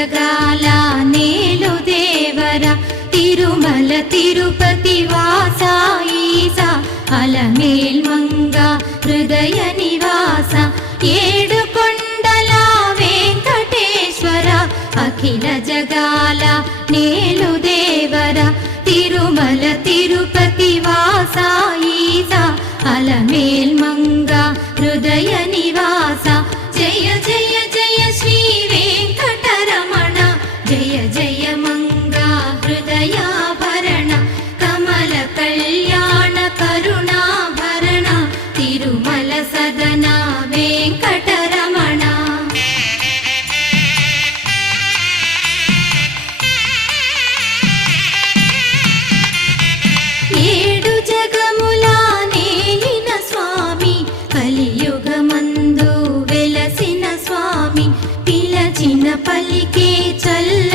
జగాల నేలు దేవర తిరుమల తిరుపతి వాస ఈసా అలమేల్ మంగ హృదయ నివాస ఏడు కొండల వెంకటేశ్వర అఖిల జగాల నేలు దేవర తిరుమల తిరుపతి వాస ఈసా అలమేల్ మంగ హృదయ నివాస జయ జయ జయ శ్రీ వెంకటరమణ జయ జయ మంగ హృదయాభరణ కమల కళ్యాణ కరుణాభరణ తిరుమల సదన వెంకటరమణ ఏడు జగముల నేలిన స్వామి కలియుగమందు వెలసిన స్వామి పిలచిన పలికే చల్ల